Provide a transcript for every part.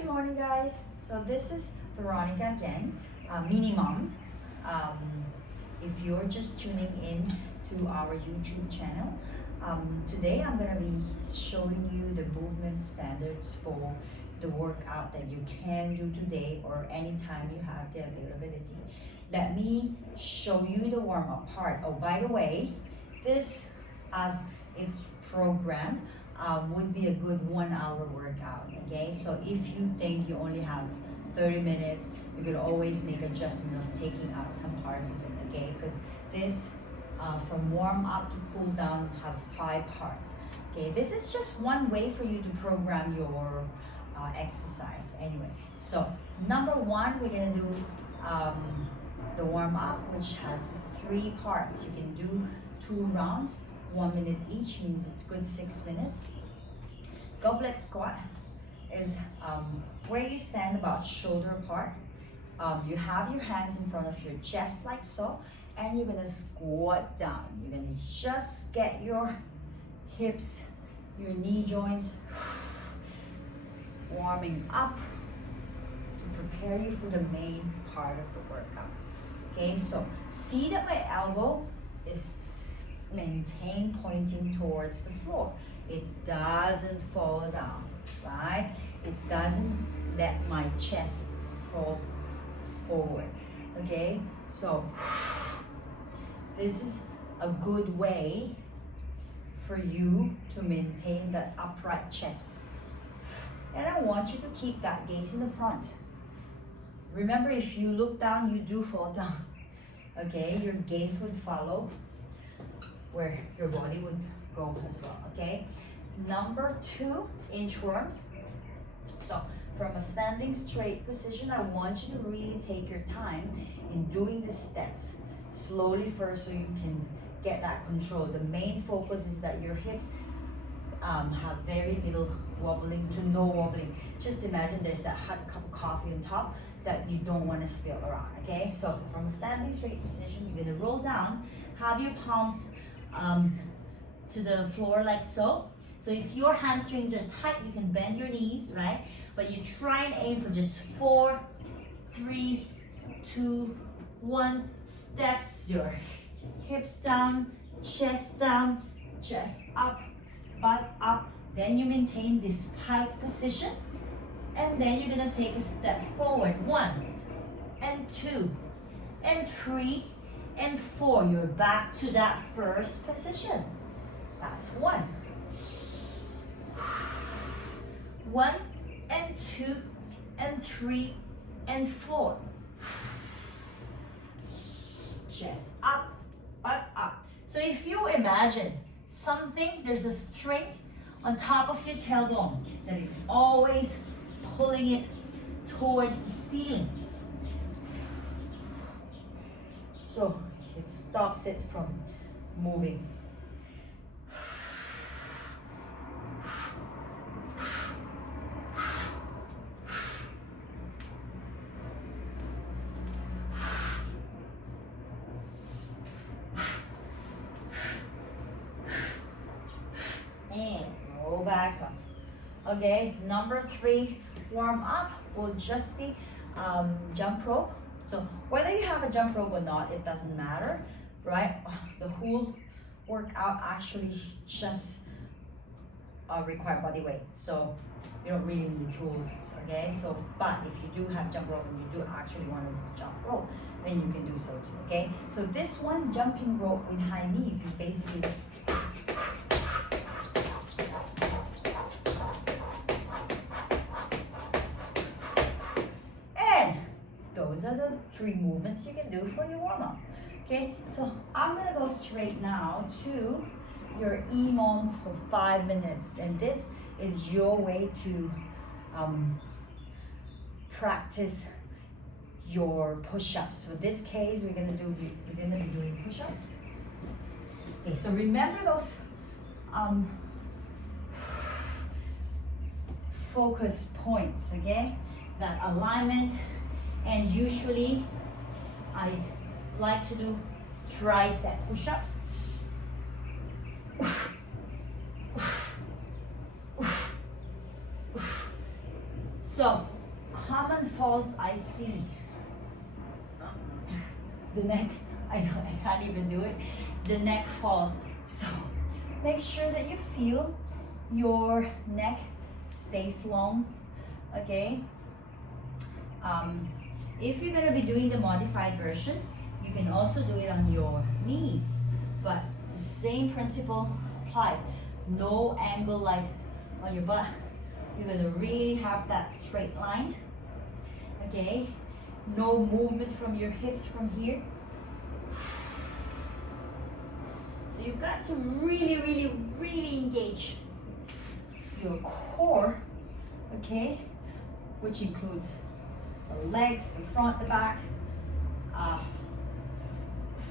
Good morning, guys. So this is Veronica again, Mini Mom. If you're just tuning in to our YouTube channel, today I'm gonna be showing you the movement standards for the workout that you can do today or anytime you have the availability. Let me show you the warm-up part. Oh, by the way, this, as it's programmed, would be a good 1 hour workout. Okay, so if you think you only have 30 minutes, you could always make adjustment of taking out some parts of it. Okay, because this from warm up to cool down have 5 parts. Okay, this is just one way for you to program your exercise. Anyway, so number 1, we're gonna do the warm up, which has 3 parts. You can do 2 rounds, 1 minute each, means it's good 6 minutes. Goblet squat is where you stand about shoulder apart. You have your hands in front of your chest like so, and you're gonna squat down. You're gonna just get your hips, your knee joints warming up to prepare you for the main part of the workout. Okay, so see that my elbow is maintained pointing towards the floor. It doesn't fall down, right? It doesn't let my chest fall forward. Okay, so this is a good way for you to maintain that upright chest. And I want you to keep that gaze in the front. Remember, if you look down, you do fall down. Okay, your gaze would follow where your body would go as well. Okay, number 2, inchworms. So from a standing straight position, I want you to really take your time in doing the steps slowly first, so you can get that control. The main focus is that your hips have very little wobbling to no wobbling. Just imagine there's that hot cup of coffee on top that you don't want to spill around. Okay, so from a standing straight position, you're going to roll down, have your palms to the floor like so. So if your hamstrings are tight, you can bend your knees, right? But you try and aim for just 4, 3, 2, 1 steps. Your hips down, chest up, butt up. Then you maintain this pike position, and then you're gonna take a step forward. 1 and 2 and 3 and 4. You're back to that first position. That's 1. 1 and 2 and 3 and 4. Chest up, butt up. So if you imagine something, there's a string on top of your tailbone that is always pulling it towards the ceiling. So it stops it from moving. And roll back up. Okay, number 3 warm up will just be jump rope. So whether you have a jump rope or not, it doesn't matter, right? The whole workout actually just require body weight, so you don't really need tools. Okay, so but if you do have jump rope and you do actually want to jump rope, then you can do so too. Okay, so this one, jumping rope with high knees, is basically those are the 3 movements you can do for your warm-up. Okay, so I'm gonna go straight now to your EMOM for 5 minutes, and this is your way to practice your push-ups. For this case, we're gonna be doing push-ups. Okay, so remember those focus points. Okay, that alignment. And usually I like to do tricep push-ups. So, common faults I see. The neck, I can't even do it. The neck falls. So, make sure that you feel your neck stays long, okay? If you're gonna be doing the modified version, you can also do it on your knees, but the same principle applies. No angle like on your butt. You're gonna really have that straight line, okay? No movement from your hips from here. So you've got to really engage your core, okay? Which includes the legs, the front, the back,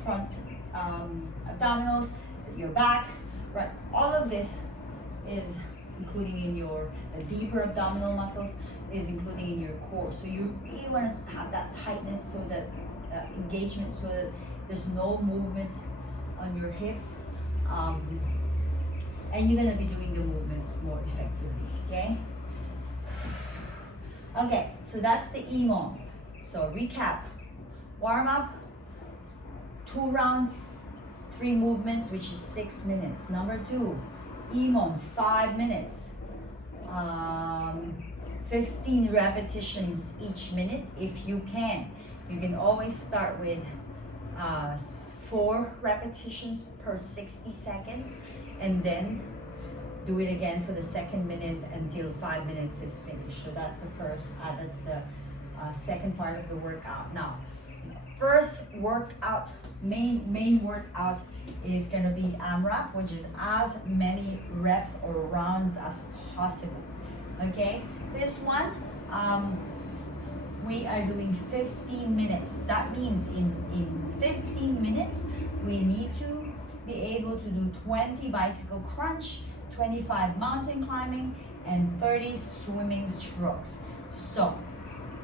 front abdominals, your back, right? All of this is including in your deeper abdominal muscles, is including in your core. So you really want to have that tightness, so that engagement, so that there's no movement on your hips, and you're going to be doing the movements more effectively, okay? Okay, so that's the EMOM. So recap, warm up, 2 rounds, 3 movements, which is 6 minutes. Number 2, EMOM, 5 minutes, 15 repetitions each minute if you can. You can always start with 4 repetitions per 60 seconds, and then do it again for the second minute until 5 minutes is finished. So that's the first, that's the second part of the workout. Now, first workout, main workout is gonna be AMRAP, which is as many reps or rounds as possible. Okay, this one, we are doing 15 minutes. That means in 15 minutes, we need to be able to do 20 bicycle crunch, 25 mountain climbing, and 30 swimming strokes. So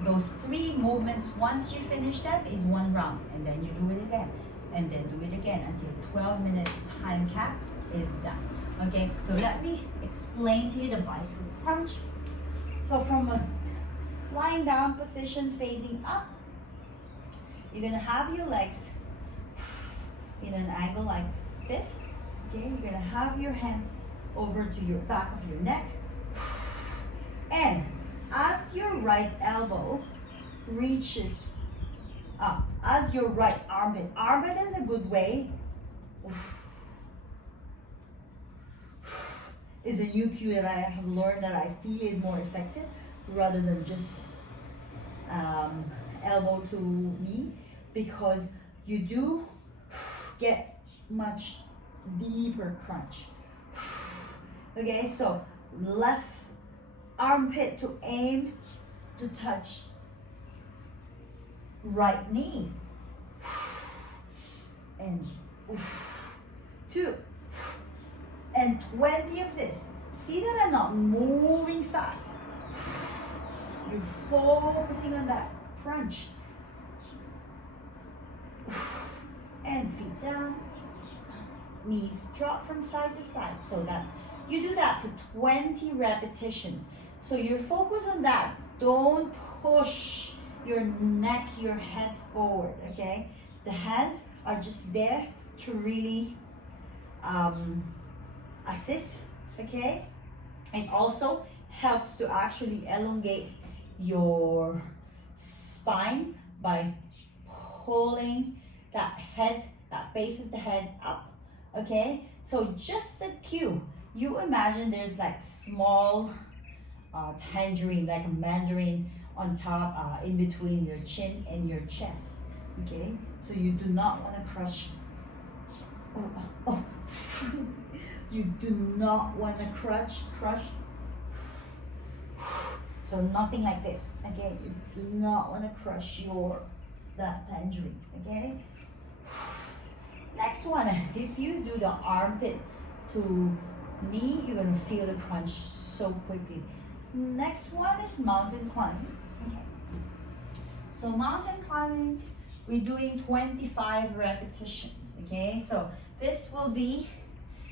those 3 movements, once you finish them, is 1 round, and then you do it again, and then do it again until 12 minutes time cap is done. Okay, so let me explain to you the bicycle crunch. So from a lying down position facing up, you're gonna have your legs in an angle like this. Okay, you're gonna have your hands over to your back of your neck, and as your right elbow reaches up, as your right armpit is a good way, is a new cue that I have learned that I feel is more effective, rather than just elbow to knee, because you do get much deeper crunch. Okay, so left armpit to aim to touch right knee, and 2 and 20 of this. See that I'm not moving fast. You're focusing on that crunch. And feet down, knees drop from side to side. So that you do that for 20 repetitions. So you're focused on that. Don't push your neck, your head forward, okay? The hands are just there to really assist, okay? And also helps to actually elongate your spine by pulling that head, that base of the head up, okay? So just the cue, you imagine there's like small tangerine, like a mandarin on top, in between your chin and your chest, okay? So you do not want to crush. You do not want to crush. So nothing like this, okay? You do not want to crush that tangerine, okay? Next one, if you do the armpit to knee, you're gonna feel the crunch so quickly. Next one is mountain climbing. Okay. So mountain climbing, we're doing 25 repetitions, okay? So this will be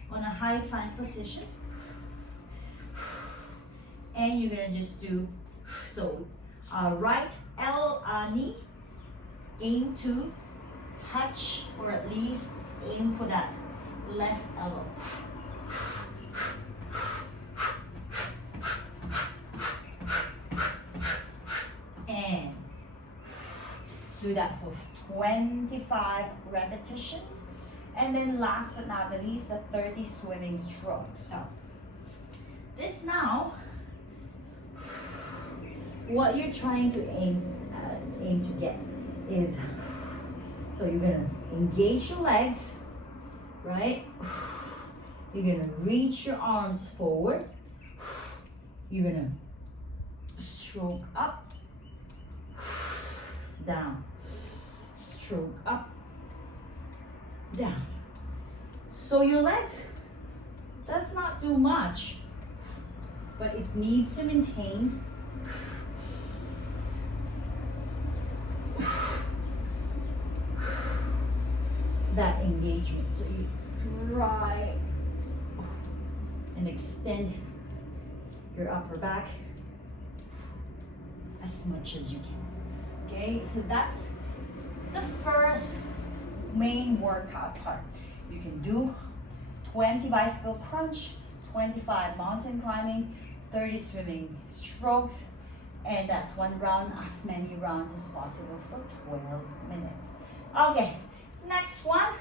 on a high plank position. And you're gonna just do So right knee, aim to touch or at least aim for that left elbow. And do that for 25 repetitions. And then last but not the least, the 30 swimming strokes. So this now, what you're trying to aim to get is, so you're gonna engage your legs, right? You're gonna reach your arms forward. You're gonna stroke up, down, stroke up, down. So your legs does not do much, but it needs to maintain that engagement. So you try and extend your upper back as much as you can. Okay, so that's the first main workout part. You can do 20 bicycle crunch, 25 mountain climbing, 30 swimming strokes, and that's one round, as many rounds as possible for 12 minutes. Okay, next one,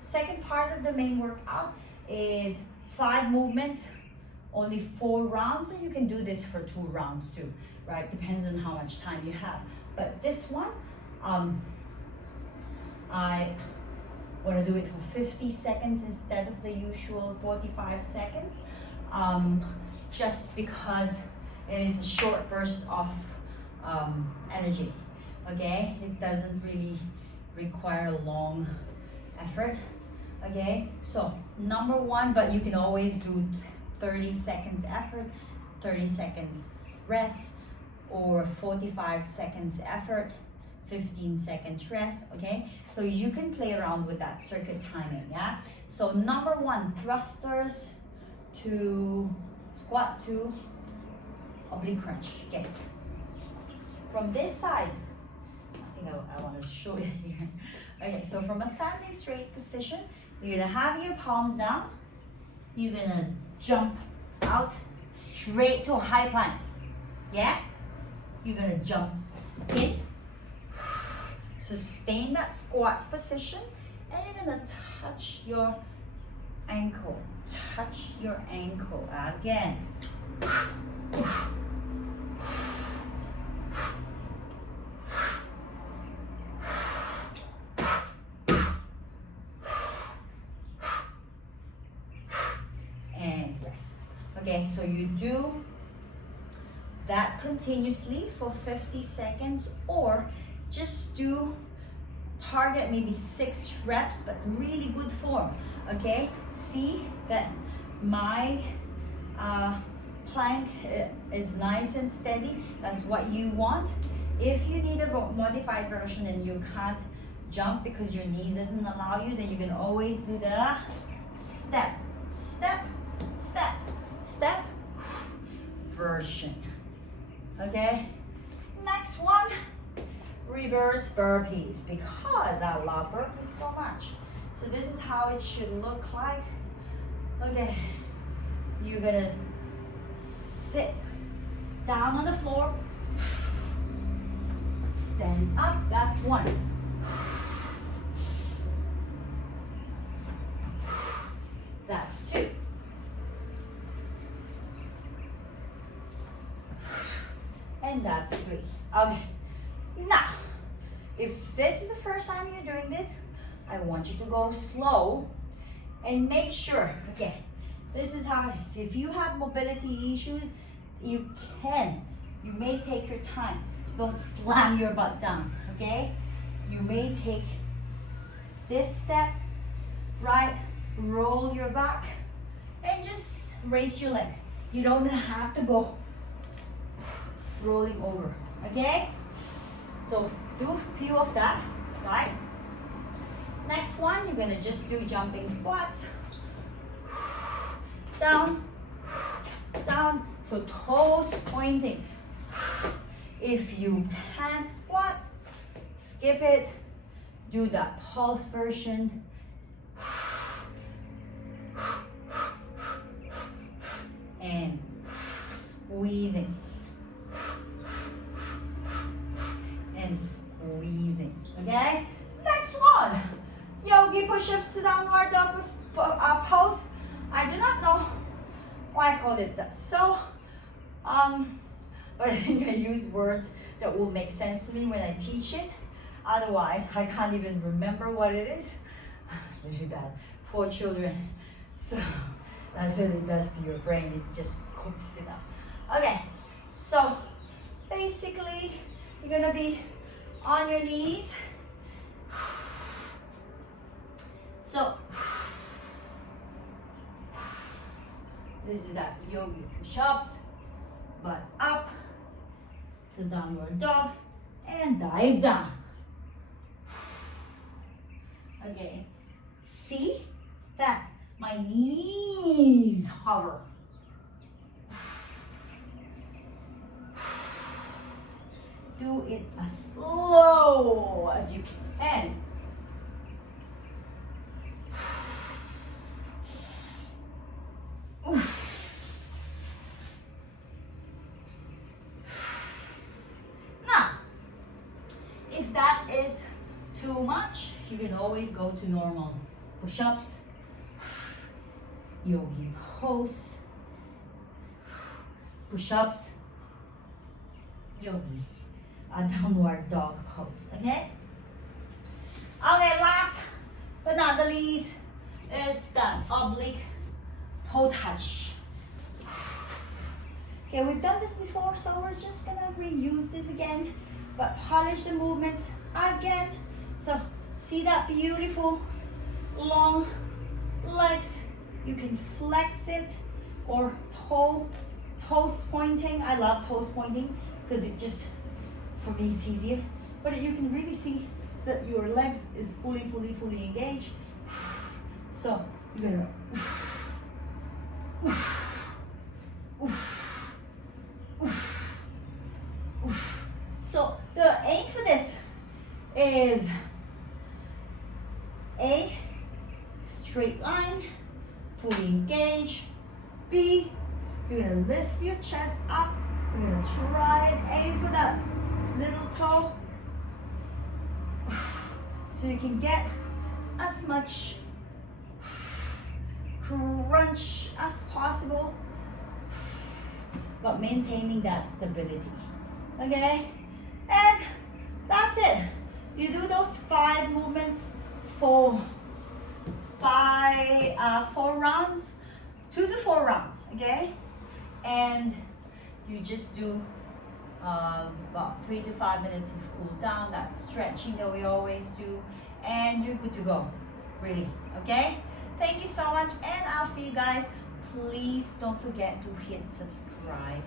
second part of the main workout is 5 movements, only 4 rounds, and you can do this for 2 rounds too, right? Depends on how much time you have. But this one, I want to do it for 50 seconds instead of the usual 45 seconds, just because it is a short burst of energy, okay? It doesn't really require a long effort, okay? So number 1, but you can always do 30 seconds effort, 30 seconds rest, or 45 seconds effort, 15 seconds rest, okay? So you can play around with that circuit timing, yeah? So number 1, thrusters to squat to oblique crunch, okay? From this side, I think I want to show it here. Okay, so from a standing straight position, you're gonna have your palms down. You're gonna jump out straight to a high plank, yeah? You're gonna jump in, sustain that squat position, and you're gonna touch your ankle. Touch your ankle again. And rest. Okay, so you do that continuously for 50 seconds, or just do target maybe 6 reps, but really good form, okay? See that my plank is nice and steady. That's what you want. If you need a modified version and you can't jump because your knee doesn't allow you, then you can always do the step, step, step, step version, okay? Next one, reverse burpees, because I love burpees so much. So this is how it should look like. Okay, you're gonna sit down on the floor, stand up, that's 1. That's 2. And that's 3. Okay. Now, if this is the first time you're doing this, I want you to go slow and make sure, okay, this is how it is. If you have mobility issues, you may take your time. Don't slam your butt down, okay? You may take this step, right, roll your back, and just raise your legs. You don't have to go rolling over, okay? So do a few of that, right? Next one, you're gonna just do jumping squats. Down, down, So toes pointing. If you can't squat, skip it. Do that pulse version. And squeezing. And squeezing. Okay? Next one. Yogi push-ups to downward dog pose. I do not know why I called it that. So, but I think I use words that will make sense to me when I teach it. Otherwise, I can't even remember what it is. Very bad. 4 children. So, that's what it does to your brain. It just cooks it up. Okay, so basically, you're gonna be on your knees. So, this is that yogi push-ups, butt up, so downward dog, and dive down. Okay, see that my knees hover. Do it as slow as you can. Now, if that is too much, you can always go to normal push-ups, yogi pose, push-ups, yogi, a downward dog pose, okay? Okay, last but not the least is that oblique toe touch. Okay, we've done this before, so we're just gonna reuse this again, but polish the movements again. So see that beautiful long legs. You can flex it or toes pointing. I love toes pointing because it just, for me, it's easier. But you can really see that your legs is fully engaged. So you're gonna so the aim for this is A, straight line, fully engaged. B, you're gonna lift your chest up. You're gonna try and aim for that little toe. So you can get as much crunch as possible, but maintaining that stability. Okay? And that's it. You do those 5 movements for 4 rounds, 2 to 4 rounds, okay? And you just do about 3 to 5 minutes of cool down, that stretching that we always do, and you're good to go, really, okay? Thank you so much, and I'll see you guys. Please don't forget to hit subscribe.